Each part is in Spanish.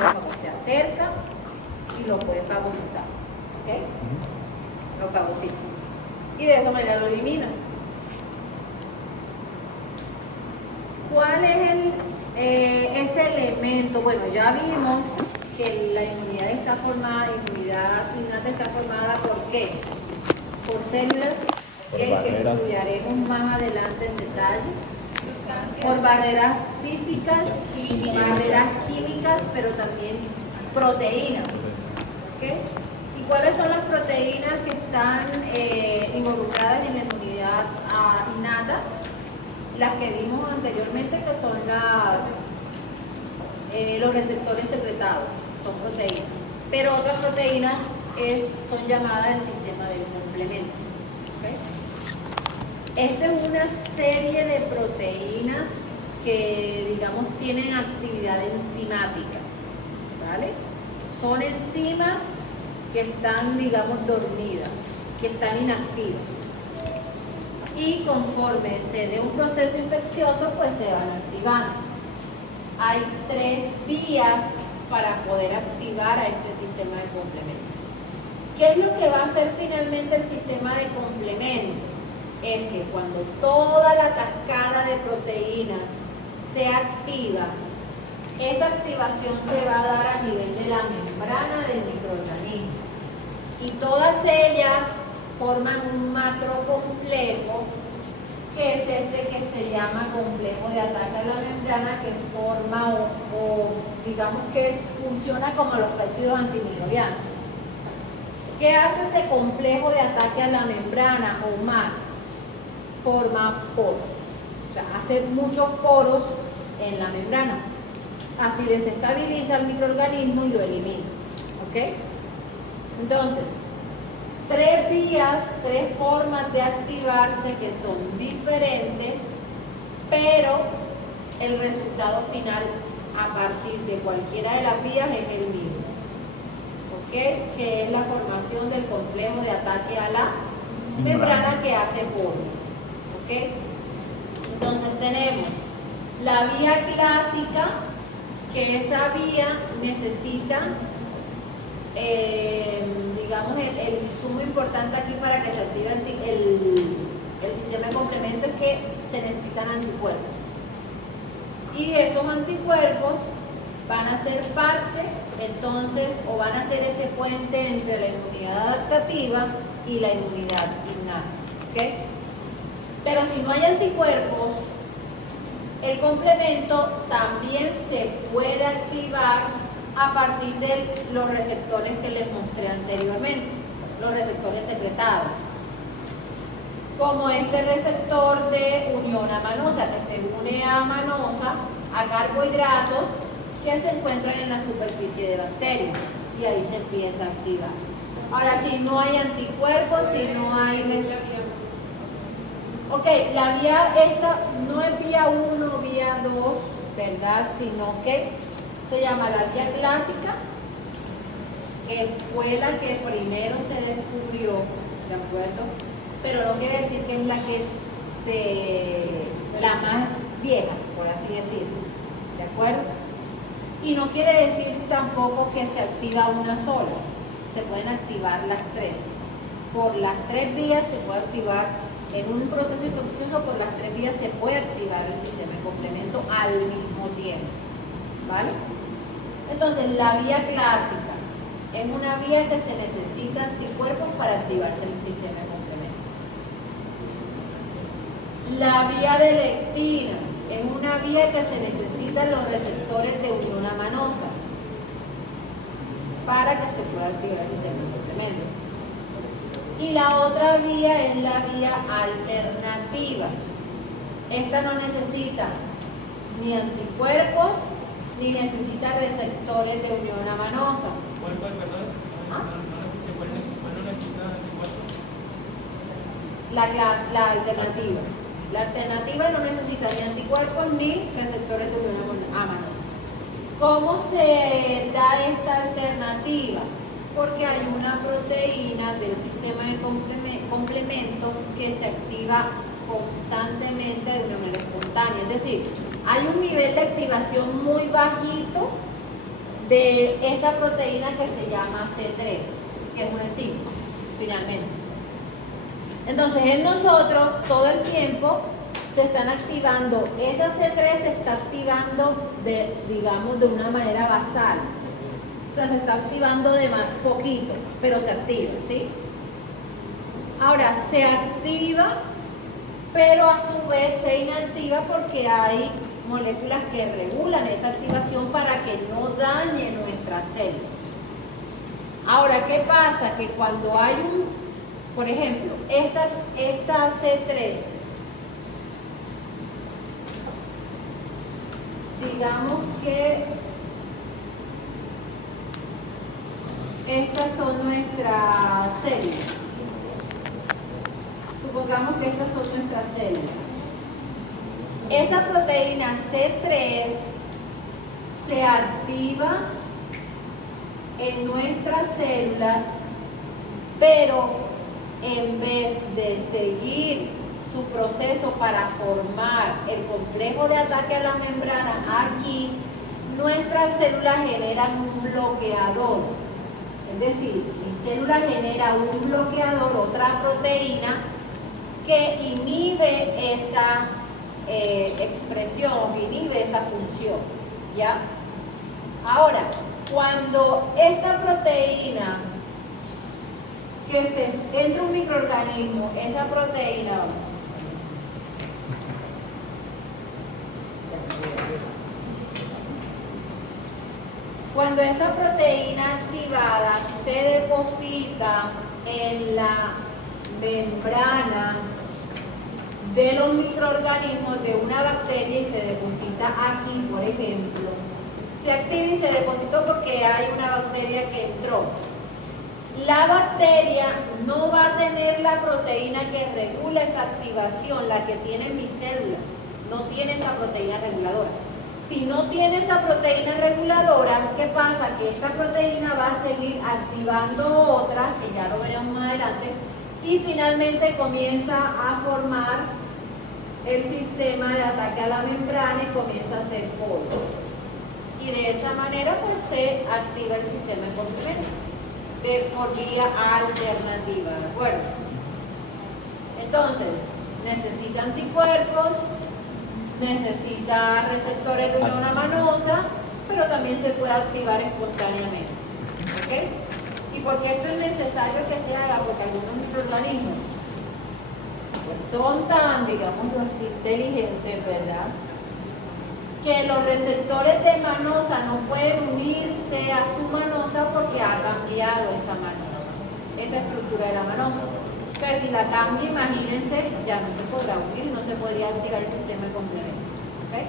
estómago se acerca y lo puede fagocitar. ¿Ok? Lo fagocita. Y de esa manera lo elimina. ¿Cuál es ese elemento? Bueno, ya vimos que la inmunidad está formada, inmunidad innata está formada ¿por qué? Por células que estudiaremos más adelante en detalle, por barreras físicas y barreras químicas, pero también proteínas. ¿Okay? ¿Y cuáles son las proteínas que están involucradas en la inmunidad innata? Las que vimos anteriormente, que son los receptores secretados, son proteínas. Pero otras proteínas son llamadas el sistema de complemento. ¿Okay? Esta es una serie de proteínas que, digamos, tienen actividad enzimática. ¿Vale? Son enzimas que están, digamos, dormidas, que están inactivas. Y conforme se dé un proceso infeccioso, pues se van activando. Hay 3 vías para poder activar a este sistema de complemento. ¿Qué es lo que va a hacer finalmente el sistema de complemento? Es que cuando toda la cascada de proteínas se activa, esa activación se va a dar a nivel de la membrana del microorganismo. Y todas ellas forman un macrocomplejo, que es este que se llama complejo de ataque a la membrana, que forma o digamos que funciona como los péptidos antimicrobianos. ¿Qué hace ese complejo de ataque a la membrana o MAC? Forma poros, o sea, hace muchos poros en la membrana. Así desestabiliza el microorganismo y lo elimina. ¿Ok? Entonces, 3 vías, 3 formas de activarse que son diferentes, pero el resultado final a partir de cualquiera de las vías es el mismo. ¿Ok? Que es la formación del complejo de ataque a la membrana que hace poros. ¿Ok? Entonces tenemos la vía clásica, que esa vía necesita digamos, el insumo importante aquí para que se active el sistema de complemento es que se necesitan anticuerpos. Y esos anticuerpos van a ser parte, entonces, o van a ser ese puente entre la inmunidad adaptativa y la inmunidad innata. ¿Okay? Pero si no hay anticuerpos, el complemento también se puede activar a partir de los receptores que les mostré anteriormente, los receptores secretados, como este receptor de unión amanosa, que se une a amanosa, a carbohidratos que se encuentran en la superficie de bacterias, y ahí se empieza a activar. Ahora, si no hay anticuerpos, si no hay... Ok, la vía esta no es vía 1, vía 2, ¿verdad? Sino que se llama la vía clásica, que fue la que primero se descubrió, ¿de acuerdo? Pero no quiere decir que es la más vieja, por así decirlo, ¿de acuerdo? Y no quiere decir tampoco que se activa una sola, se pueden activar las 3. Por las 3 vías se puede activar, en un proceso infeccioso, por las 3 vías se puede activar el sistema de complemento al mismo tiempo, ¿vale? Entonces, la vía clásica es una vía que se necesita anticuerpos para activarse el sistema de complemento. La vía de lectinas es una vía que se necesitan los receptores de unión amanosa para que se pueda activar el sistema de complemento. Y la otra vía es la vía alternativa. Esta no necesita ni anticuerpos ni necesita receptores de unión amanosa. ¿Cuál, perdón? ¿Ah? ¿Cuál no necesita anticuerpos? La alternativa. La alternativa no necesita ni anticuerpos ni receptores de unión amanosa. ¿Cómo se da esta alternativa? Porque hay una proteína del sistema de complemento que se activa constantemente de una manera espontánea. Es decir, hay un nivel de activación muy bajito de esa proteína que se llama C3, que es una enzima, finalmente. Entonces, en nosotros, todo el tiempo, se están activando, esa C3 se está activando, digamos, de una manera basal. O sea, se está activando de más poquito, pero se activa, ¿sí? Ahora, se activa, pero a su vez se inactiva porque hay moléculas que regulan esa activación para que no dañe nuestras células. Ahora, ¿qué pasa? Que cuando hay por ejemplo, esta C3, digamos que estas son nuestras células. Supongamos que estas son nuestras células. Esa proteína C3 se activa en nuestras células, pero en vez de seguir su proceso para formar el complejo de ataque a la membrana aquí, nuestras células generan un bloqueador. Es decir, mi célula genera un bloqueador, otra proteína, que inhibe esa expresión, inhibe esa función, ¿ya? Ahora, cuando esta proteína que se entra un microorganismo, esa proteína, cuando esa proteína activada se deposita en la membrana de los microorganismos de una bacteria y se deposita aquí, por ejemplo, se activa y se depositó porque hay una bacteria que entró. La bacteria no va a tener la proteína que regula esa activación, la que tienen mis células, no tiene esa proteína reguladora. Si no tiene esa proteína reguladora, ¿qué pasa? Que esta proteína va a seguir activando otras, que ya lo veremos más adelante, y finalmente comienza a formar el sistema de ataque a la membrana y comienza a hacer polvo. Y de esa manera pues se activa el sistema de complemento por vía alternativa, ¿de acuerdo? Entonces, necesita anticuerpos, necesita receptores de unión manosa, pero también se puede activar espontáneamente. ¿Ok? ¿Y por qué esto es necesario que se haga? Porque algunos microorganismos pues son tan, digámoslo así, inteligentes, ¿verdad?, que los receptores de manosa no pueden unirse a su manosa porque ha cambiado esa manosa, esa estructura de la manosa. Entonces, si la cambia, imagínense, ya no se podrá unir, no se podría activar el sistema de complemento. ¿Okay?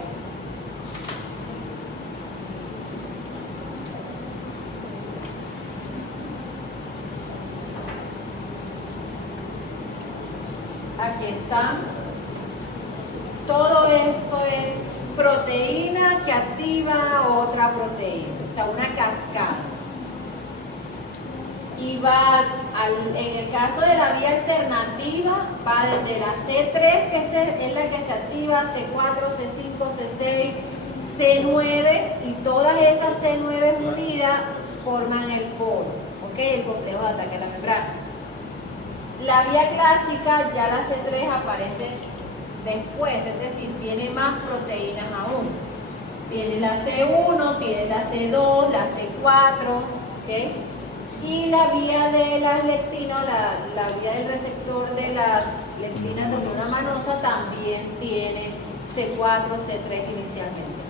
Aquí están. Todo esto es proteína que activa otra proteína, o sea, una cascada. Y va, en el caso de la vía alternativa, va desde la C3, que es la que se activa, C4, C5, C6, C9, y todas esas C9 unidas forman el polo, ¿ok? El complejo de ataque a la membrana. La vía clásica, ya la C3 aparece después, es decir, tiene más proteínas aún. Tiene la C1, tiene la C2, la C4, ¿ok? Y la vía de las lectinas, la vía del receptor de las lectinas de unión manosa también tiene C4, C3 inicialmente.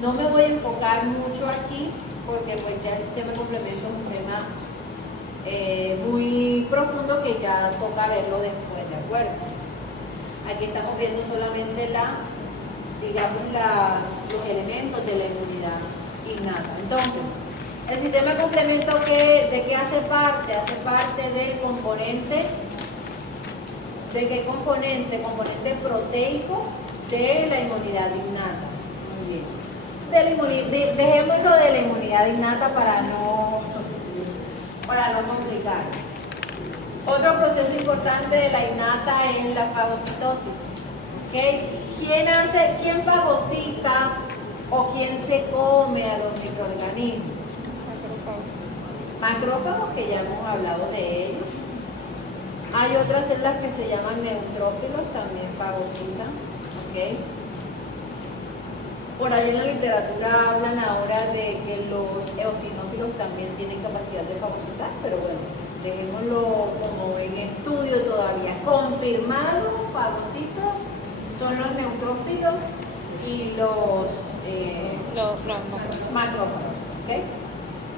No me voy a enfocar mucho aquí porque pues ya el sistema de complemento es un tema muy profundo que ya toca verlo después, ¿de acuerdo? Aquí estamos viendo solamente los elementos de la inmunidad innata. Entonces, el sistema de complemento, ¿de qué hace parte? Hace parte del componente, ¿de qué componente? Componente proteico de la inmunidad innata. Muy bien. Dejémoslo de la inmunidad innata para no complicar. Otro proceso importante de la innata es la fagocitosis. ¿Okay? ¿Quién fagocita ¿O quién se come a los microorganismos? Macrófagos, que ya hemos hablado de ellos. Hay otras células que se llaman neutrófilos, también fagocitan. ¿Ok? Por ahí en la literatura hablan ahora de que los eosinófilos también tienen capacidad de fagocitar, pero bueno, dejémoslo como en estudio todavía. Confirmado, fagocitos son los neutrófilos y los macrófagos. ¿Ok?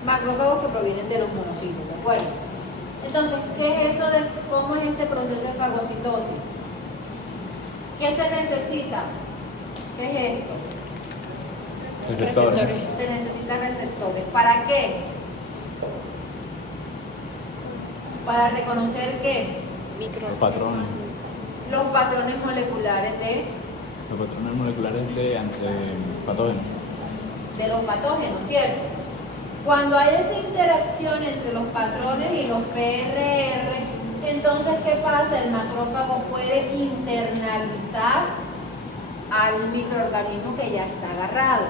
Macrófagos que provienen de los monocitos, ¿de acuerdo? Entonces, ¿qué es eso de cómo es ese proceso de fagocitosis? ¿Qué se necesita? ¿Qué es esto? Receptores. Se necesitan receptores. ¿Para qué? Para reconocer ¿qué? Los patrones. Los patrones moleculares Los patrones moleculares de patógenos. de los patógenos, ¿cierto? Cuando hay esa interacción entre los patrones y los PRR, entonces, ¿qué pasa? El macrófago puede internalizar al microorganismo que ya está agarrado.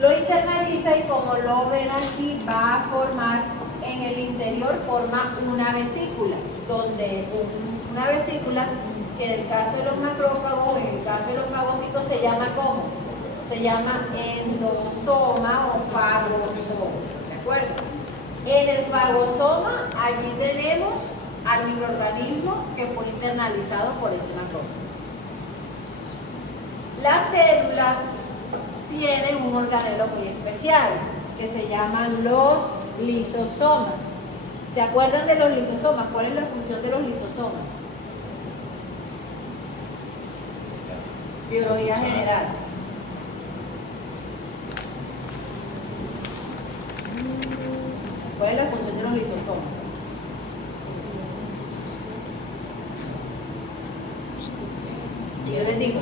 Lo internaliza y como lo ven aquí, va a formar, en el interior forma una vesícula, donde una vesícula, que en el caso de los macrófagos, en el caso de los fagocitos, se llama ¿cómo? Se llama endosoma o fagosoma, ¿de acuerdo? En el fagosoma, allí tenemos al microorganismo que fue internalizado por ese macrófago. Las células tienen un organelo muy especial que se llaman los lisosomas. ¿Se acuerdan de los lisosomas? ¿Cuál es la función de los lisosomas? Biología general. ¿Cuál es la función de los lisosomas? Sí, yo les digo.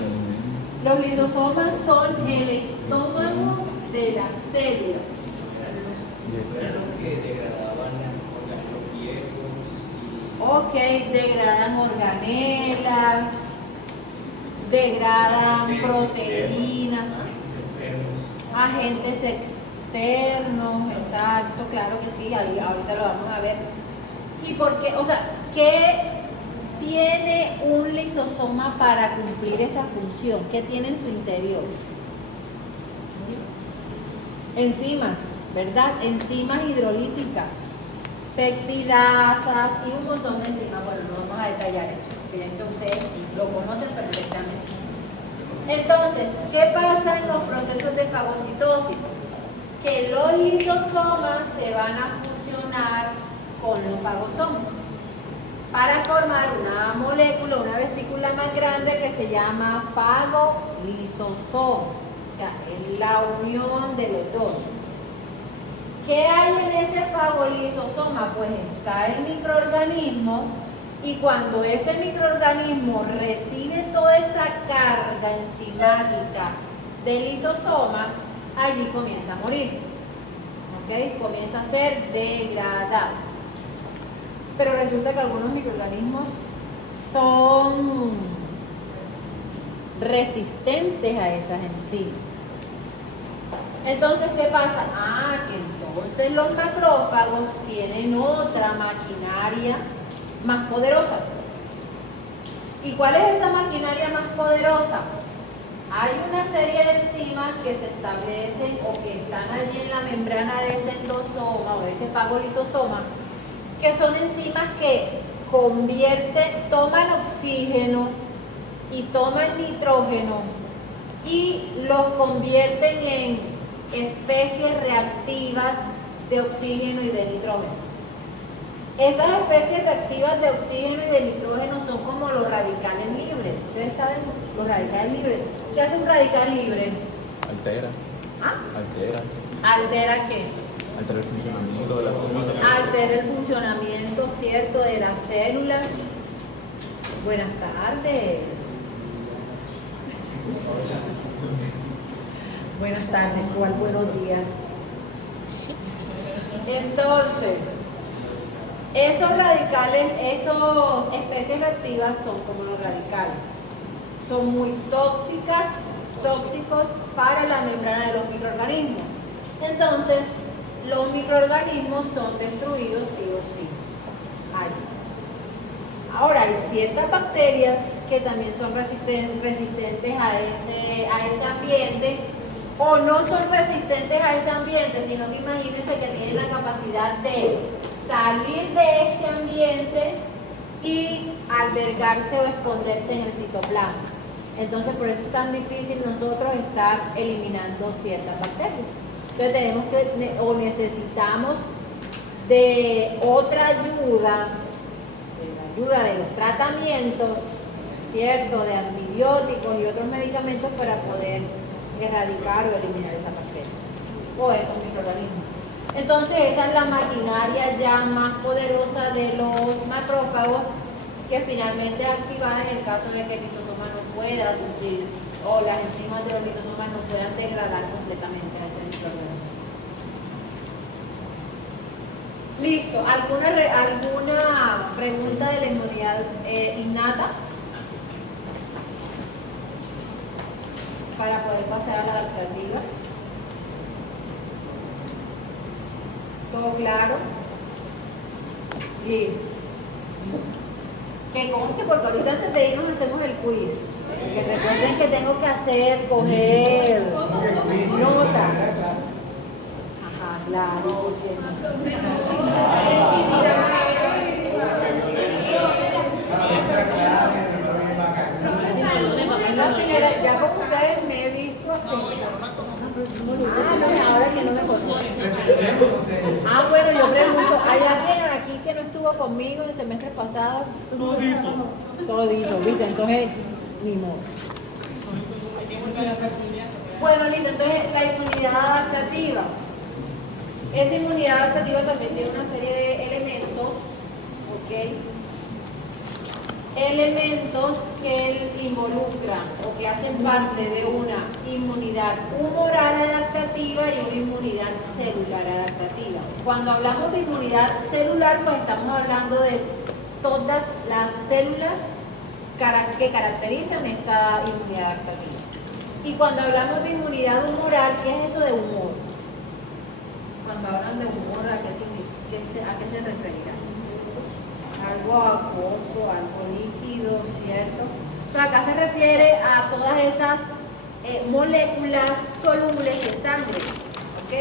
Los lisosomas son el estómago de las células. Que degradaban orgánulos viejos y Ok, degradan organelas, degradan proteínas, agentes externos, exacto, claro que sí, ahí, ahorita lo vamos a ver. ¿Y por qué? O sea, ¿qué tiene un lisosoma para cumplir esa función? ¿Qué tiene en su interior? Enzimas, ¿verdad? Enzimas hidrolíticas, peptidasas y un montón de enzimas. Bueno, no vamos a detallar eso, fíjense ustedes, lo conocen perfectamente. Entonces, ¿qué pasa en los procesos de fagocitosis? Que los lisosomas se van a fusionar con los fagosomas para formar una molécula, una vesícula más grande que se llama fagolisosoma, o sea, es la unión de los dos. ¿Qué hay en ese fagolisosoma? Pues está el microorganismo y cuando ese microorganismo recibe toda esa carga enzimática del lisosoma, allí comienza a morir, ¿ok? Comienza a ser degradado. Pero resulta que algunos microorganismos son resistentes a esas enzimas. Entonces, ¿qué pasa? Que entonces los macrófagos tienen otra maquinaria más poderosa. ¿Y cuál es esa maquinaria más poderosa? Hay una serie de enzimas que se establecen o que están allí en la membrana de ese endosoma o de ese fagolisosoma, que son enzimas que toman oxígeno y toman nitrógeno y los convierten en especies reactivas de oxígeno y de nitrógeno. Esas especies reactivas de oxígeno y de nitrógeno son como los radicales libres. ¿Ustedes saben los radicales libres? ¿Qué hace un radical libre? Altera. ¿Altera qué? Altera el funcionamiento de la célula. Altera el funcionamiento, ¿cierto?, de las células. Buenas tardes. Buenas tardes, igual buenos días. Entonces, esos radicales, esas especies reactivas son como los radicales. Son muy tóxicas tóxicos para la membrana de los microorganismos. Entonces, los microorganismos son destruidos sí o sí. Allí. Ahora, hay ciertas bacterias que también son resistentes a ese ambiente, o no son resistentes a ese ambiente, sino que imagínense que tienen la capacidad de salir de este ambiente y albergarse o esconderse en el citoplasma. Entonces, por eso es tan difícil nosotros estar eliminando ciertas bacterias. Entonces, tenemos que, o necesitamos de otra ayuda, de la ayuda de los tratamientos, ¿cierto?, de antibióticos y otros medicamentos para poder erradicar o eliminar esas bacterias o esos microorganismos. Entonces, esa es la maquinaria ya más poderosa de los macrófagos, que finalmente es activada en el caso de que el lisosoma no pueda o las enzimas de los lisosomas no puedan degradar completamente a ese microorganismo. Listo. ¿Alguna pregunta de la inmunidad innata? Para poder pasar a la adaptativa. ¿Todo claro? Listo. Que conste, porque ahorita antes de irnos hacemos el quiz. Que recuerden que tengo que coger nota. Ajá, claro. Ya como ustedes me he visto así. No, ahora que no me conocen. Bueno, yo pregunto, ¿hay alguien aquí que no estuvo conmigo el semestre pasado? Todito, ¿viste? Entonces, ni modo. Bueno, listo, entonces la inmunidad adaptativa. Esa inmunidad adaptativa también tiene una serie de elementos, ¿ok? Elementos que involucran o que hacen parte de una inmunidad humoral adaptativa y una inmunidad celular adaptativa. Cuando hablamos de inmunidad celular, pues estamos hablando de todas las células que caracterizan esta inmunidad adaptativa. Y cuando hablamos de inmunidad humoral, ¿qué es eso de humor? Cuando hablan de humor, ¿a qué se referirá? Algo acuoso, algo líquido, ¿cierto? Pero acá se refiere a todas esas moléculas solubles en sangre, ¿ok?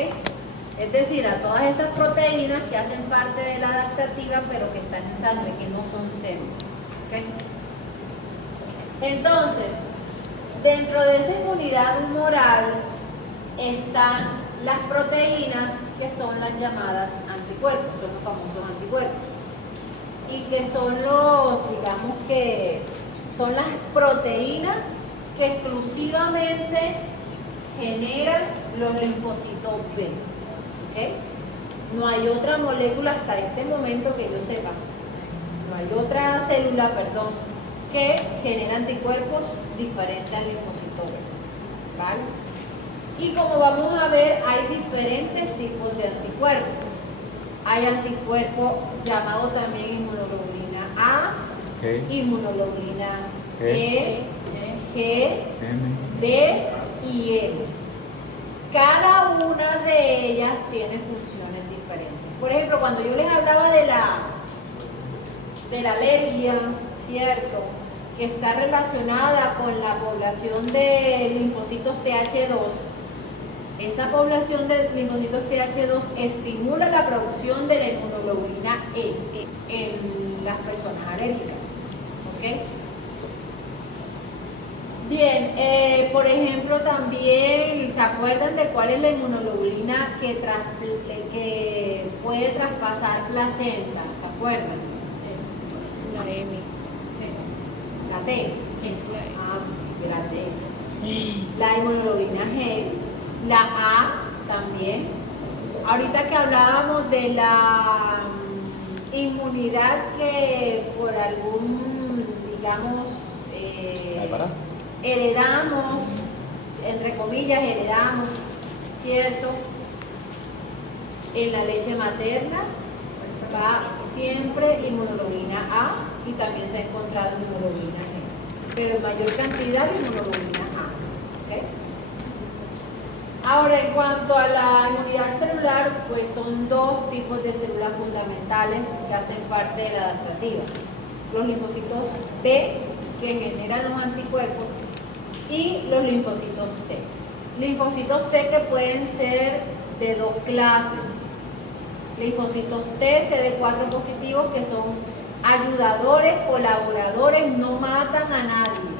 Es decir, a todas esas proteínas que hacen parte de la adaptativa, pero que están en sangre, que no son células, ¿ok? Entonces, dentro de esa inmunidad humoral están las proteínas que son las llamadas anticuerpos, son los famosos anticuerpos. Y que son digamos que son las proteínas que exclusivamente generan los linfocitos B. ¿Okay? No hay otra molécula hasta este momento que yo sepa, no hay otra célula, perdón, que genera anticuerpos diferentes al linfocito B. ¿Vale? Y como vamos a ver, hay diferentes tipos de anticuerpos. Hay anticuerpos llamados también inmunoglobulina A, inmunoglobulina E, G, D y M. Cada una de ellas tiene funciones diferentes. Por ejemplo, cuando yo les hablaba de la alergia, ¿cierto?, que está relacionada con la población de linfocitos TH2, esa población de linfocitos TH2 estimula la producción de la inmunoglobulina E en las personas alérgicas. ¿Ok? Bien, por ejemplo, también, ¿se acuerdan de cuál es la inmunoglobulina que puede traspasar placenta? ¿Se acuerdan? La M. La T. La T. La inmunoglobulina G. La A también. Ahorita que hablábamos de la inmunidad que por algún, digamos, heredamos, entre comillas, ¿cierto? En la leche materna va siempre inmunoglobulina A y también se ha encontrado inmunoglobulina G, pero en mayor cantidad inmunoglobulina A. ¿ok? Ahora, en cuanto a la inmunidad celular, pues son dos tipos de células fundamentales que hacen parte de la adaptativa. Los linfocitos T, que generan los anticuerpos, y los linfocitos T. Linfocitos T que pueden ser de dos clases. Linfocitos T, CD4 positivos, que son ayudadores, colaboradores, no matan a nadie,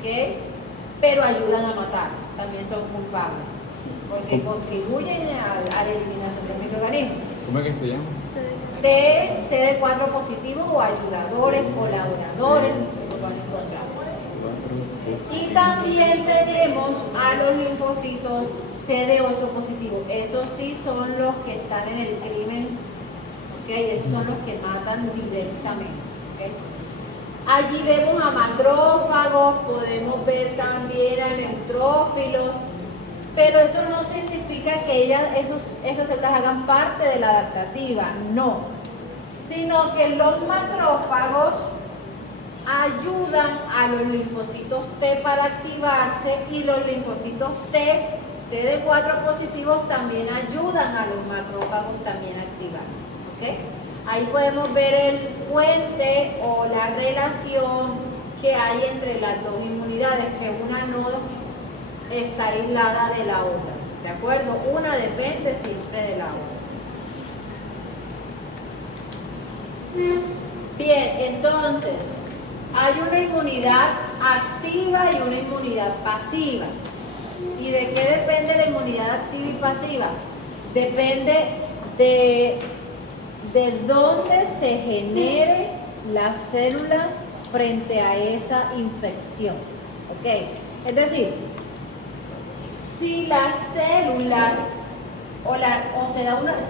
¿ok? Pero ayudan a matar, también son culpables, porque contribuyen a la eliminación del microorganismo. ¿Cómo es que se llama? T, CD4 positivos o ayudadores, colaboradores, lo van a encontrar. Y también tenemos a los linfocitos CD8 positivos. Esos sí son los que están en el crimen, ¿ok? Esos son los que matan directamente, ¿ok? Allí vemos a macrófagos, podemos ver también a neutrófilos, pero eso no significa que esas células hagan parte de la adaptativa, no, sino que los macrófagos ayudan a los linfocitos T para activarse y los linfocitos T, CD4 positivos, también ayudan a los macrófagos también a activarse, ¿ok? Ahí podemos ver el puente o la relación que hay entre las dos inmunidades, que una no está aislada de la otra, ¿de acuerdo? Una depende siempre de la otra. Bien, entonces, hay una inmunidad activa y una inmunidad pasiva. ¿Y de qué depende la inmunidad activa y pasiva? Depende de dónde se generen las células frente a esa infección. ¿Ok? Es decir, si las células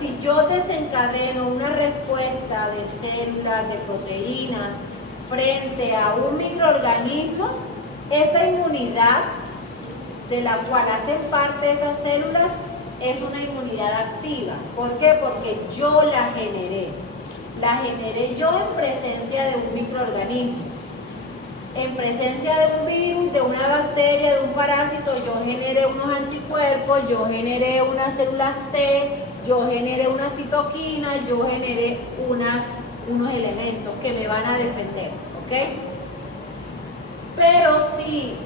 si yo desencadeno una respuesta de células, de proteínas frente a un microorganismo, esa inmunidad de la cual hacen parte esas células es una inmunidad activa. ¿Por qué? Porque yo la generé. La generé yo en presencia de un microorganismo. En presencia de un virus, de una bacteria, de un parásito, yo generé unos anticuerpos, yo generé unas células T, yo generé una citoquina, yo generé unos elementos que me van a defender, ¿ok? Pero si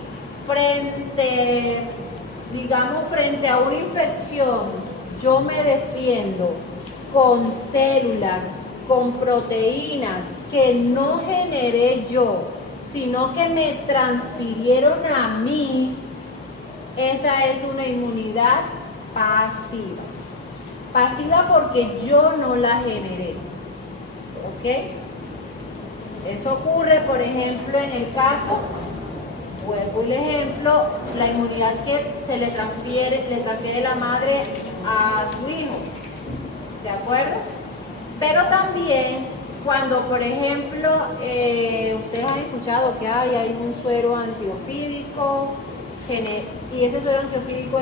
frente a una infección, yo me defiendo con células, con proteínas que no generé yo, sino que me transfirieron a mí, esa es una inmunidad pasiva. Pasiva porque yo no la generé, ¿ok? Eso ocurre, por ejemplo, en el caso, vuelvo el ejemplo, la inmunidad que le transfiere la madre a su hijo, ¿de acuerdo? Pero también cuando, por ejemplo, ustedes han escuchado que hay un suero antiofídico, y ese suero antiofídico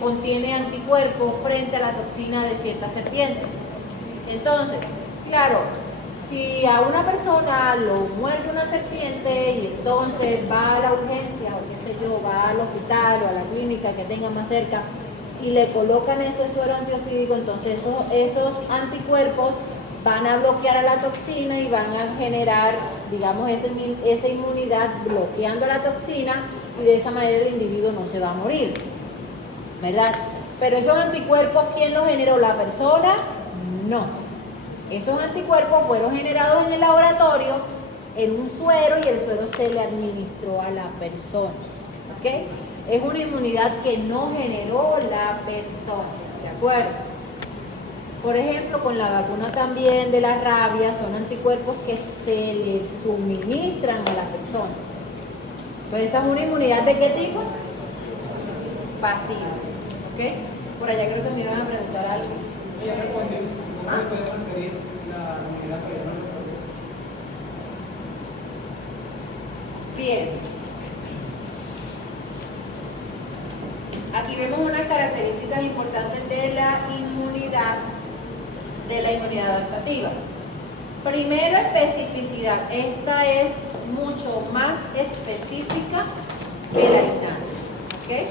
contiene anticuerpos frente a la toxina de ciertas serpientes. Entonces, claro, si a una persona lo muerde una serpiente y entonces va a la urgencia o qué sé yo, va al hospital o a la clínica que tenga más cerca y le colocan ese suero antiofídico, entonces esos anticuerpos van a bloquear a la toxina y van a generar, digamos, esa inmunidad bloqueando la toxina, y de esa manera el individuo no se va a morir, ¿verdad? Pero esos anticuerpos, ¿quién los generó? ¿La persona? No. Esos anticuerpos fueron generados en el laboratorio, en un suero, y el suero se le administró a la persona, ¿ok? Es una inmunidad que no generó la persona, ¿de acuerdo? Por ejemplo, con la vacuna también de la rabia, son anticuerpos que se le suministran a la persona. Pues esa es una inmunidad ¿de qué tipo? Pasiva, ¿ok? Por allá creo que me iban a preguntar algo. ¿Cómo se puede transferir la inmunidad para el Bien. Aquí vemos unas características importantes de la inmunidad adaptativa. Primero, especificidad. Esta es mucho más específica que la innata. ¿ok?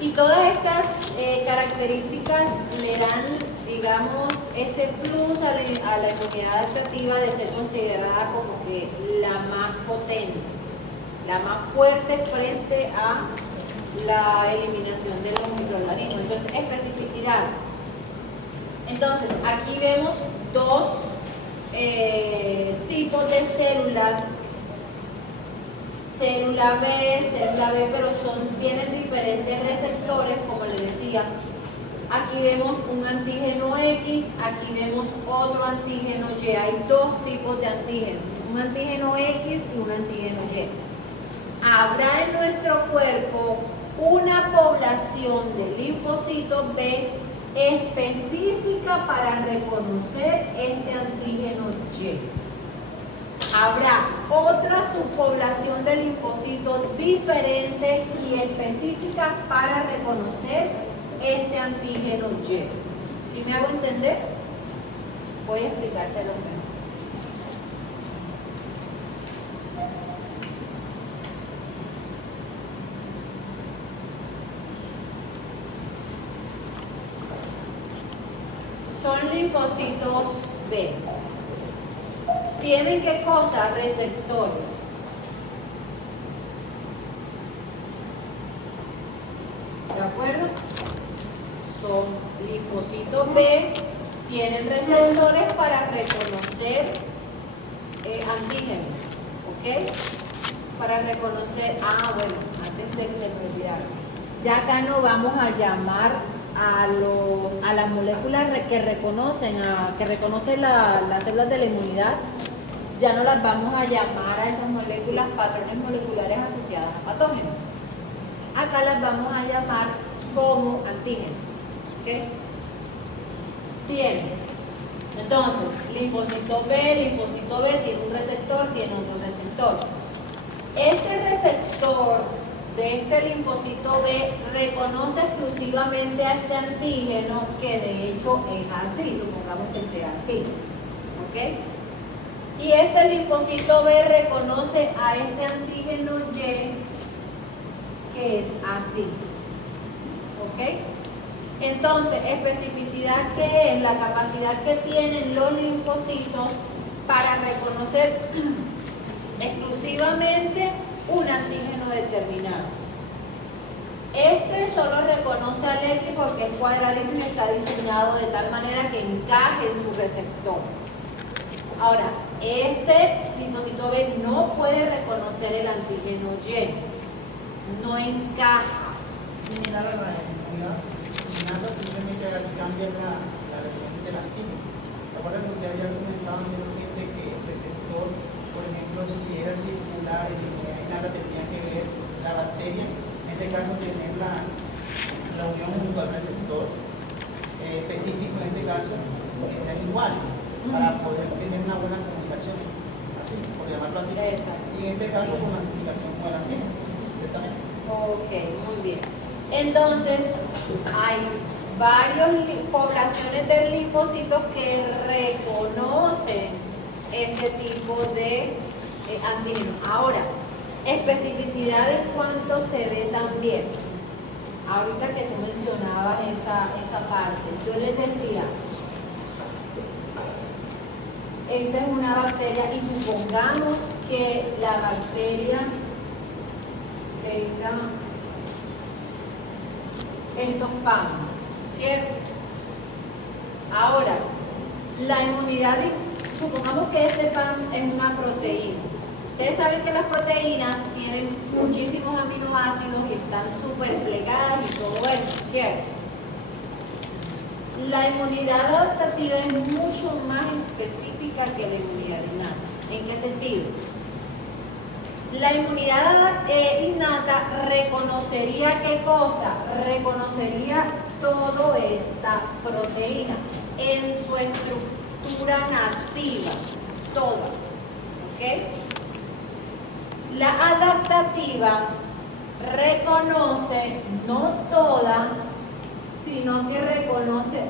Y todas estas características le dan, digamos, ese plus a la inmunidad adaptativa de ser considerada como que la más potente, la más fuerte frente a la eliminación de los microorganismos. Entonces, especificidad. Entonces, aquí vemos dos tipos de células. Célula B, pero tienen diferentes receptores, como les decía. Aquí vemos un antígeno X, aquí vemos otro antígeno Y. Hay dos tipos de antígenos, un antígeno X y un antígeno Y. Habrá en nuestro cuerpo una población de linfocitos B específica para reconocer este antígeno Y. Habrá otra subpoblación de linfocitos diferentes y específicas para reconocer este antígeno Y. ¿Sí me hago entender? Voy a explicárselo mejor. Son linfocitos B. ¿Tienen qué cosa? Receptores. ¿De acuerdo? Son linfocitos B, tienen receptores para reconocer antígenos, ¿ok? Para reconocer, bueno, antes de que se me olvidara, ya acá no vamos a llamar a las moléculas que reconocen las células de la inmunidad, ya no las vamos a llamar a esas moléculas patrones moleculares asociadas a patógenos. Acá las vamos a llamar como antígenos. ¿Ok? Bien. Entonces, linfocito B tiene un receptor, tiene otro receptor. Este receptor de este linfocito B reconoce exclusivamente a este antígeno, que de hecho es así, supongamos que sea así. ¿Ok? Y este linfocito B reconoce a este antígeno Y, que es así. ¿Ok? Entonces, especificidad, ¿qué es? La capacidad que tienen los linfocitos para reconocer exclusivamente un antígeno determinado. Este solo reconoce al X porque es cuadradito y está diseñado de tal manera que encaje en su receptor. Ahora, este linfocito B no puede reconocer el antígeno Y, no encaja. Similar a la inmunidad innata, simplemente cambia la reacción del antígeno. ¿Se acuerdan que usted había comentado anteriormente que el receptor, por ejemplo, si era circular y la inmunidad innata tenía que ver la bacteria, en este caso tener la unión junto al receptor específico, en este caso, que sean iguales, para poder tener una buena comunicación, así, por llamarlo así. Exacto. Y en este caso con la comunicación con el antígeno, directamente. Ok, muy bien. Entonces, hay varias poblaciones de linfocitos que reconocen ese tipo de antígeno. Ahora, especificidad en cuanto se ve también. Ahorita que tú mencionabas esa parte, yo les decía, esta es una bacteria y supongamos que la bacteria tenga estos panes, ¿cierto? Ahora, la inmunidad, supongamos que este pan es una proteína. Ustedes saben que las proteínas tienen muchísimos aminoácidos y están súper plegadas y todo eso, ¿cierto? La inmunidad adaptativa es mucho más específica que la inmunidad innata. ¿En qué sentido? La inmunidad innata reconocería ¿qué cosa? Reconocería toda esta proteína en su estructura nativa, toda. ¿Ok? La adaptativa reconoce no toda, sino que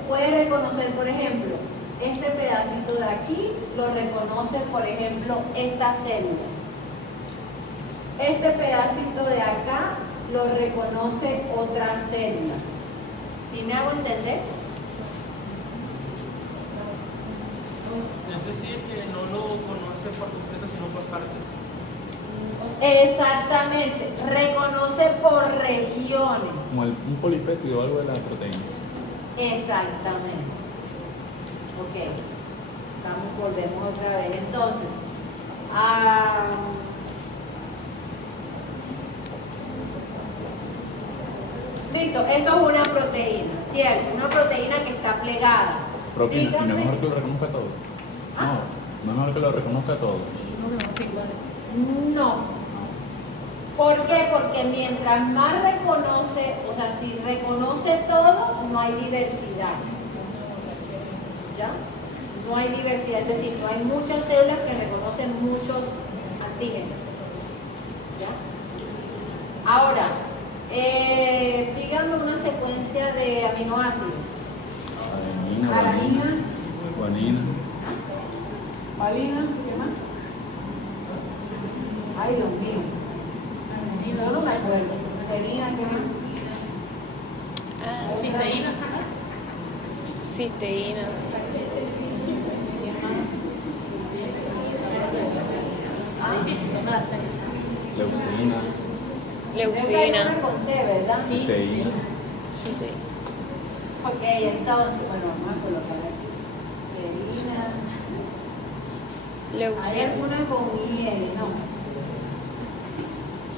puede reconocer, por ejemplo, este pedacito de aquí, lo reconoce, por ejemplo, esta célula. Este pedacito de acá lo reconoce otra célula. ¿Sí me hago entender? Es decir, que no lo conoce por completo, sino por partes. Exactamente, reconoce por regiones. Como un polipéptido o algo de la proteína. Exactamente. Ok, volvemos otra vez. Entonces, listo, eso es una proteína, ¿cierto? Una proteína que está plegada. Profe, ¿y no es Dígame. mejor que lo reconozca todo? ¿Ah? No es mejor que lo reconozca todo. No. ¿Por qué? Porque mientras más reconoce, o sea, si reconoce todo, no hay diversidad. ¿Ya? No hay diversidad, es decir, no hay muchas células que reconocen muchos antígenos. ¿Ya? Ahora, díganme una secuencia de aminoácidos. Adenina, Alanina, guanina. valina, ¿qué más? Ay, Dios mío. Yo no me acuerdo. Serina, ¿qué más? Cisteína. Cisteína. ¿Qué más? Leucina, Leucina. Una con C, ¿verdad? cisteína. Sí, sí. Ok, entonces, bueno, vamos a colocar aquí. Serina. Hay Leucina. alguna con IL, ¿no?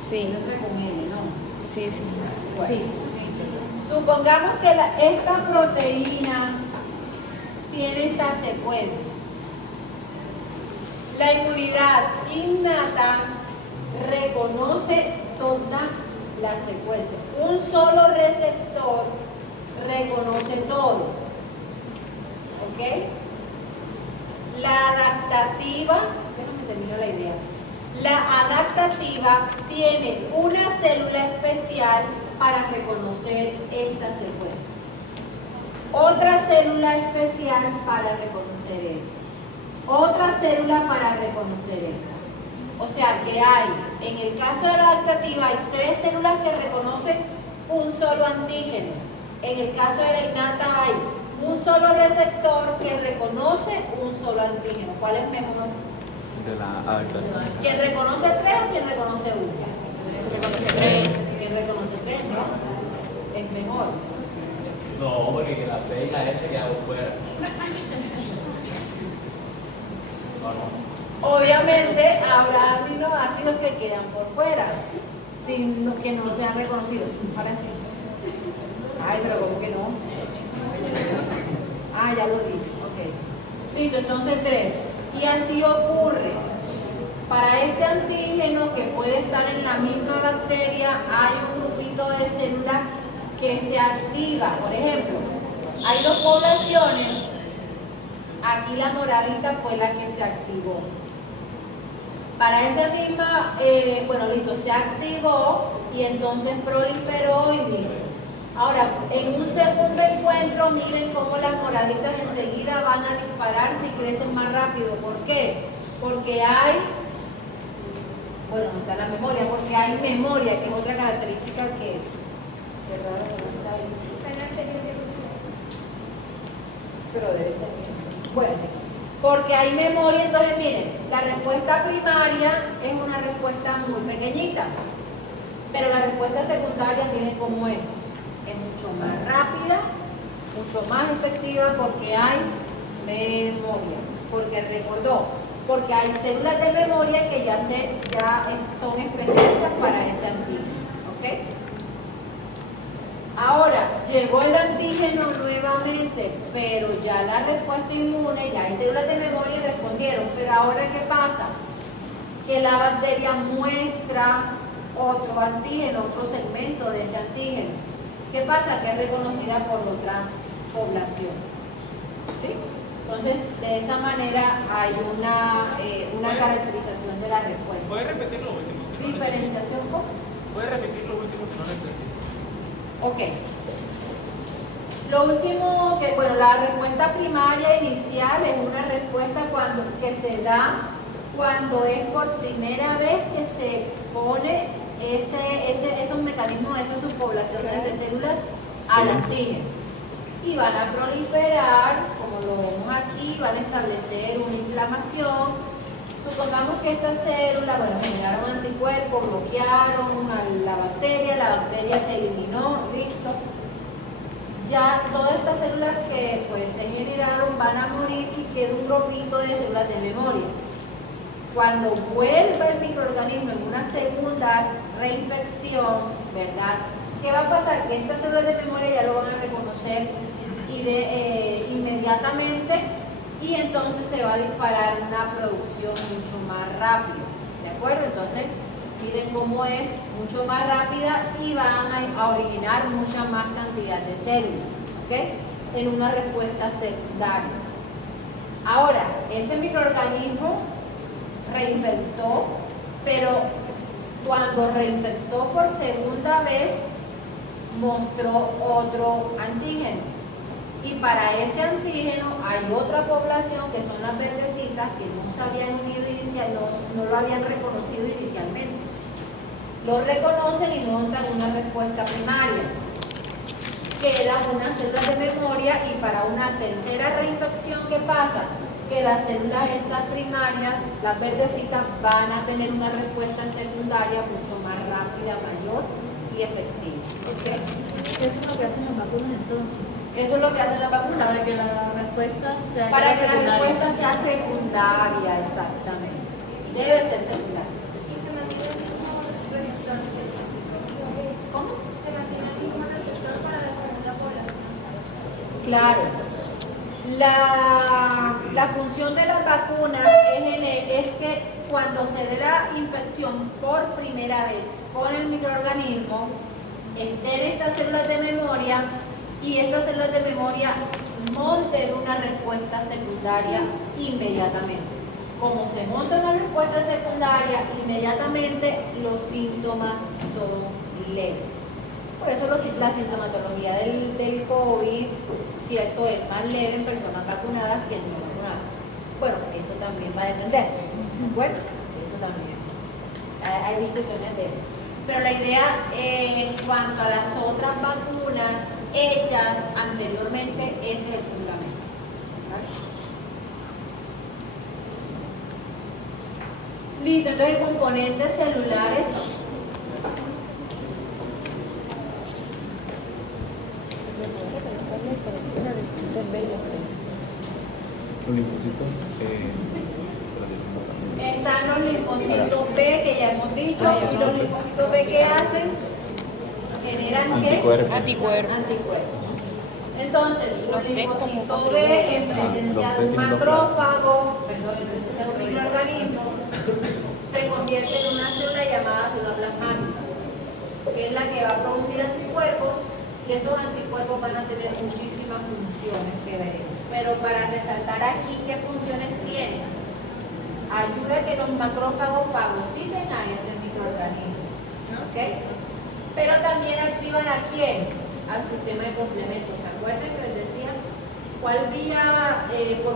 Sí. Hay otra con L, ¿no? Sí, sí. Bueno. Sí. Supongamos que esta proteína tiene esta secuencia. La inmunidad innata reconoce toda la secuencia. Un solo receptor reconoce todo. ¿Ok? La adaptativa, déjame terminar la idea. La adaptativa tiene una célula especial para reconocer esta secuencia. Otra célula especial para reconocer esta. Otra célula para reconocer esta. O sea que hay, en el caso de la adaptativa, hay 3 células que reconocen un solo antígeno. En el caso de la innata hay un solo receptor que reconoce un solo antígeno. ¿Cuál es mejor? De la adaptativa. ¿Quién reconoce 3 o quién reconoce 1? Reconoce 3. ¿Quién reconoce 3? ¿No? Es mejor. No, porque que la P y la S quedan fuera. Obviamente habrá aminoácidos que quedan por fuera, sin que no sean reconocidos. Ahora sí. Ay, pero ¿cómo que no? Ah, ya lo dije. Ok. Listo, entonces 3. Y así ocurre. Para este antígeno que puede estar en la misma bacteria, hay un grupito de células que se activa. Por ejemplo, hay 2 poblaciones. Aquí la moradita fue la que se activó. Para esa misma, bueno, listo, se activó y entonces proliferó y vino. Ahora, en un segundo encuentro, miren cómo las moraditas enseguida van a dispararse y crecen más rápido. ¿Por qué? Porque hay, bueno, no está la memoria, porque hay memoria, que es otra característica que raro que no está ahí. Pero debe estar bien. Bueno, porque hay memoria, entonces miren, la respuesta primaria es una respuesta muy pequeñita, pero la respuesta secundaria, miren cómo es mucho más rápida, mucho más efectiva porque hay memoria, porque recordó, porque hay células de memoria que ya son específicas para ese antígeno, ¿ok? Ahora, llegó el antígeno nuevamente, pero ya la respuesta inmune, ya hay células de memoria y respondieron. Pero ahora, ¿qué pasa? Que la bacteria muestra otro antígeno, otro segmento de ese antígeno. ¿Qué pasa? Que es reconocida por otra población. ¿Sí? Entonces, de esa manera hay una caracterización de la respuesta. ¿Puede repetir lo último? Que no ¿Diferenciación cómo? le- ¿Puede repetir lo último que no le entendí? Ok. Lo último que, bueno, la respuesta primaria inicial es una respuesta que se da cuando es por primera vez que se expone esos mecanismos, esa subpoblación de células al antígeno. Y van a proliferar, como lo vemos aquí, van a establecer una inflamación. Supongamos que esta célula, generaron anticuerpos, bloquearon a la bacteria se eliminó, listo. Ya todas estas células que pues se generaron van a morir y queda un grupito de células de memoria. Cuando vuelva el microorganismo en una segunda reinfección, ¿verdad? ¿Qué va a pasar? Que estas células de memoria ya lo van a reconocer inmediatamente y entonces se va a disparar una producción mucho más rápida, ¿de acuerdo? Entonces, miren cómo es mucho más rápida y van a originar mucha más cantidad de células, ¿ok? En una respuesta secundaria. Ahora, ese microorganismo reinfectó, pero cuando reinfectó por segunda vez, mostró otro antígeno. Y para ese antígeno hay otra población que son las verdecitas que no se habían unido no lo habían reconocido inicialmente. Lo reconocen y montan una respuesta primaria. Quedan unas células de memoria y para una tercera reinfección, ¿qué pasa? Que las células estas primarias, las verdecitas, van a tener una respuesta secundaria mucho más rápida, mayor y efectiva. ¿Okay? Eso es lo que hacen las vacunas entonces. Eso es lo que hacen las vacunas. Para que la respuesta sea Para que la secundaria. respuesta sea secundaria, exactamente. Debe ser secundaria. ¿Cómo? Claro. La función de las vacunas es que cuando se dé la infección por primera vez con el microorganismo, estén estas células de memoria y estas células de memoria monten una respuesta secundaria inmediatamente. Como se monta una respuesta secundaria, inmediatamente los síntomas son leves. Por eso la sintomatología del COVID, cierto, es más leve en personas vacunadas que no vacunadas. Bueno, eso también va a depender, ¿de acuerdo? Eso también. Hay discusiones de eso. Pero la idea en cuanto a las otras vacunas hechas anteriormente, ese es el fundamento. ¿Vale? Listo, entonces componentes celulares. Los linfocitos. Están los linfocitos B que ya hemos dicho, y los linfocitos B que hacen, generan ¿qué? Anticuerpos. Anticuerpos. Entonces, los Los T como linfocitos B en presencia de un macrófago, perdón, en presencia de un microorganismo, se convierte en una célula llamada célula plasmática, que es la que va a producir anticuerpos, y esos anticuerpos van a tener muchísimas funciones que veremos. Pero para resaltar aquí qué funciones tienen, ayuda a que los macrófagos fagociten a ese microorganismo, ¿ok? Pero también activan ¿a quién? Al sistema de complementos. ¿Se acuerdan que les decía por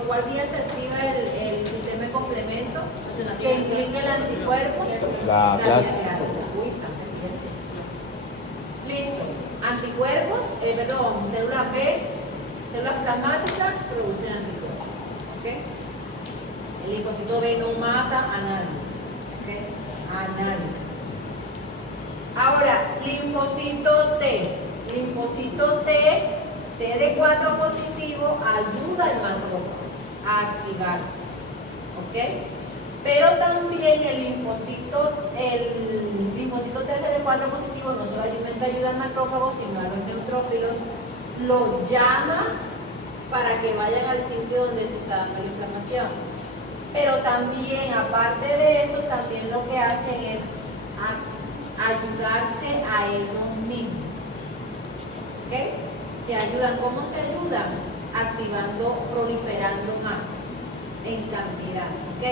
cuál vía se activa el sistema de complemento? Que implica el anticuerpo. La clase. Listo. Anticuerpos, células B, células plasmáticas producen anticuerpos. ¿Ok? El linfocito B no mata a nadie. ¿Ok? A nadie. Ahora, linfocito T. Linfocito T, CD4 positivo, ayuda al macrófago a activarse. ¿Ok? Pero también el linfocito T CD4 positivo no solamente ayuda al macrófago, sino a los neutrófilos, los llama para que vayan al sitio donde se está dando la inflamación. Pero también, aparte de eso, también lo que hacen es ayudarse a ellos mismos. ¿Ok? Se ayudan. ¿Cómo se ayudan? Activando, proliferando más en cantidad. ¿Ok?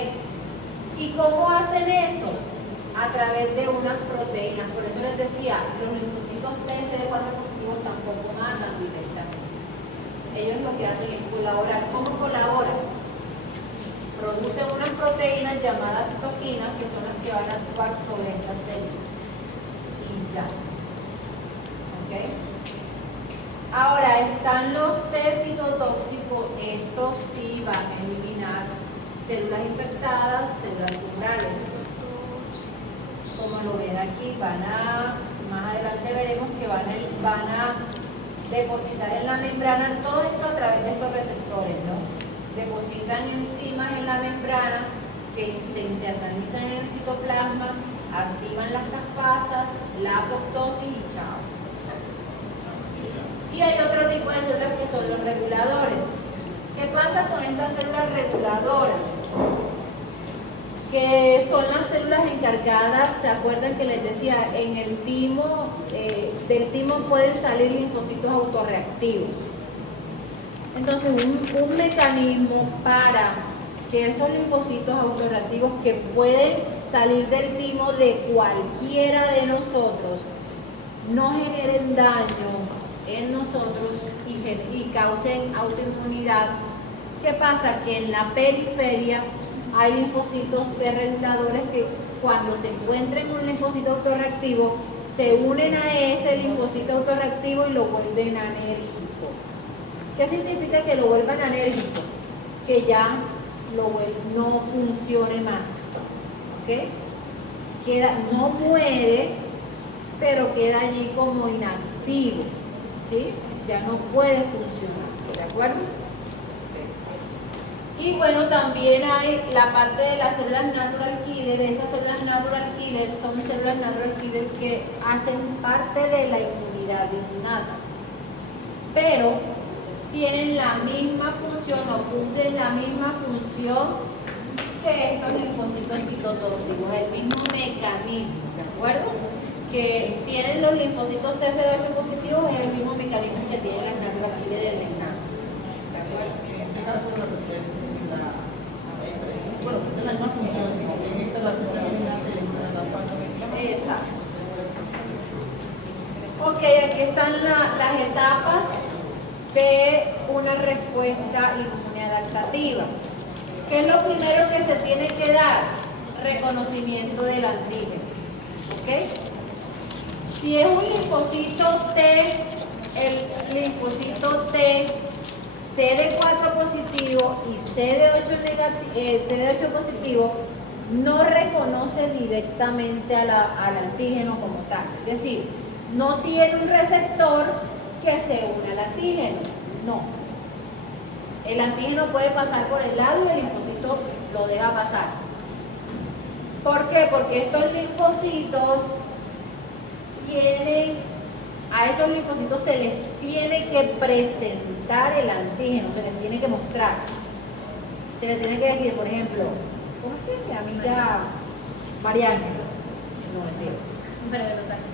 ¿Y cómo hacen eso? A través de unas proteínas. Por eso les decía, los linfocitos T CD4 positivos tampoco matan directamente. Ellos lo que hacen es colaborar. ¿Cómo colaboran? Producen unas proteínas llamadas citoquinas que son las que van a actuar sobre estas células. ya. ¿Ok? Ahora, están los T citotóxicos, estos sí van a eliminar células infectadas, células tumorales. Como lo ven aquí, más adelante veremos que van a depositar en la membrana todo esto a través de estos receptores, ¿no? Depositan enzimas en la membrana que se internalizan en el citoplasma, activan las caspasas, la apoptosis y chao. Y hay otro tipo de células que son los reguladores. ¿Qué pasa con estas células reguladoras? Que son las células encargadas, ¿se acuerdan que les decía? En el timo, del timo pueden salir linfocitos autorreactivos. Entonces, un mecanismo para que esos linfocitos autorreactivos que pueden salir del timo de cualquiera de nosotros no generen daño en nosotros y causen autoinmunidad. ¿Qué pasa? Que en la periferia hay linfocitos de reguladores que cuando se encuentren un linfocito autorreactivo se unen a ese linfocito autorreactivo y lo vuelven anérgico. ¿Qué significa que lo vuelvan anérgico? Que ya no funcione más. ¿Ok? No muere, pero queda allí como inactivo. ¿Sí? Ya no puede funcionar. ¿De acuerdo? Y bueno, también hay la parte de las células natural killer. Esas células natural killer son células natural killer que hacen parte de la inmunidad innata, pero tienen la misma función o cumplen la misma función que estos linfocitos citotóxicos, el mismo mecanismo, ¿de acuerdo? Que tienen los linfocitos TCD8 positivos, es el mismo mecanismo que tienen las natural killer en el innata. ¿De acuerdo? En este caso, la receta, bueno, no es la misma función, sino que en esta la predominante y en la parte. Exacto. Ok, aquí están las etapas de una respuesta inmune adaptativa. ¿Qué es lo primero que se tiene que dar? Reconocimiento del antígeno. ¿Ok? Si es un linfocito T, el linfocito T CD4 positivo y CD8 positivo no reconoce directamente al antígeno como tal. Es decir, no tiene un receptor que se une al antígeno. No. El antígeno puede pasar por el lado y el linfocito lo deja pasar. ¿Por qué? Porque estos linfocitos a esos linfocitos se les tiene que presentar el antígeno, se les tiene que mostrar. Se les tiene que decir, por ejemplo, ¿cómo es que mi amiga María Ángeles? No, mentira. María de los Ángeles.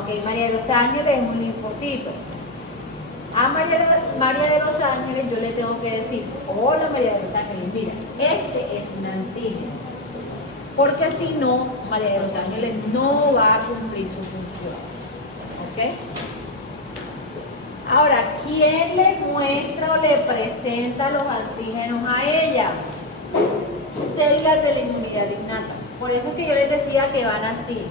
Ok, María de los Ángeles es un linfocito. A María de los Ángeles yo le tengo que decir, hola María de los Ángeles, mira, este es un antígeno. Porque si no, María de los Ángeles no va a cumplir su función. ¿Ok? Ahora, ¿quién le muestra o le presenta los antígenos a ella? Células de la inmunidad innata. Por eso es que yo les decía que van así.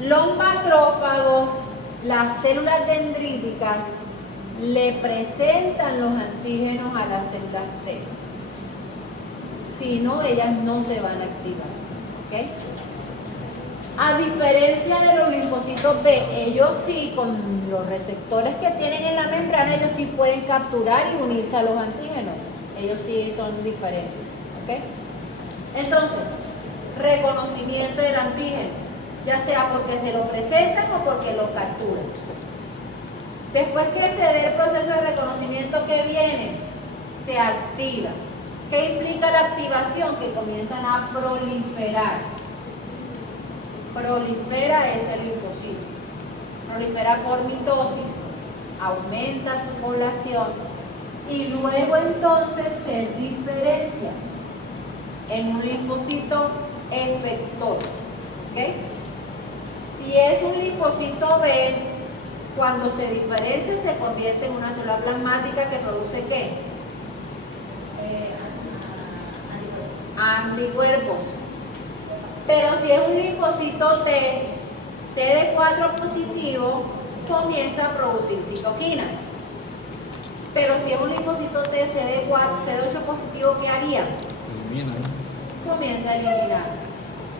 Los macrófagos, las células dendríticas, le presentan los antígenos a las células T. Si no, ellas no se van a activar. ¿Ok? A diferencia de los linfocitos B, ellos sí, con los receptores que tienen en la membrana, ellos sí pueden capturar y unirse a los antígenos. Ellos sí son diferentes. ¿Ok? Entonces, reconocimiento del antígeno, ya sea porque se lo presentan o porque lo capturan. Después que se dé el proceso de reconocimiento que viene, se activa. ¿Qué implica la activación? Que comienzan a proliferar. Prolifera ese linfocito. Prolifera por mitosis, aumenta su población y luego entonces se diferencia en un linfocito efector. ¿Ok? Si es un linfocito B, cuando se diferencia se convierte en una célula plasmática que produce ¿qué? Anticuerpos. Pero si es un linfocito T, CD4 positivo comienza a producir citoquinas. Pero si es un linfocito T CD8 positivo, ¿qué haría? Elimina. Comienza a eliminar.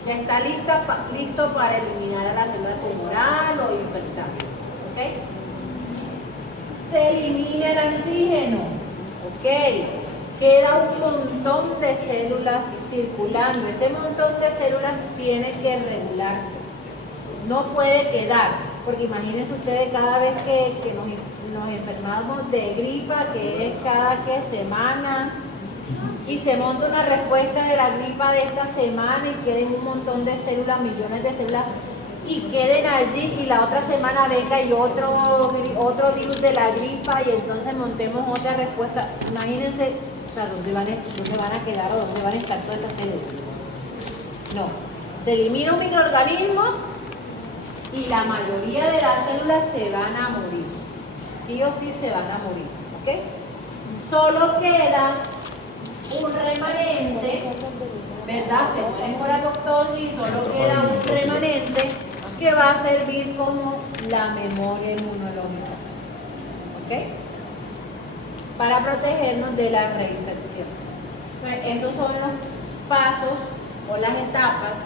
Ya está listo para eliminar a la célula tumoral o infectar. ¿Ok? Se elimina el antígeno. ¿Ok? Queda un montón de células circulando. Ese montón de células tiene que regularse. No puede quedar. Porque imagínense ustedes cada vez que nos enfermamos de gripa, que es cada semana, y se monta una respuesta de la gripa de esta semana y queden un montón de células, millones de células, y queden allí y la otra semana venga y otro virus de la gripa y entonces montemos otra respuesta. Imagínense, o sea, ¿dónde van a quedar o dónde van a estar todas esas células? No, se elimina un microorganismo y la mayoría de las células se van a morir. Sí o sí se van a morir, ¿ok? Solo queda un remanente, ¿verdad? Se mueren por apoptosis y solo queda un remanente que va a servir como la memoria inmunológica, ¿ok? Para protegernos de las reinfecciones. Pues esos son los pasos o las etapas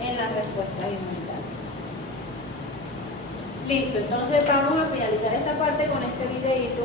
en las respuestas inmunitarias. Listo, entonces vamos a finalizar esta parte con este videito.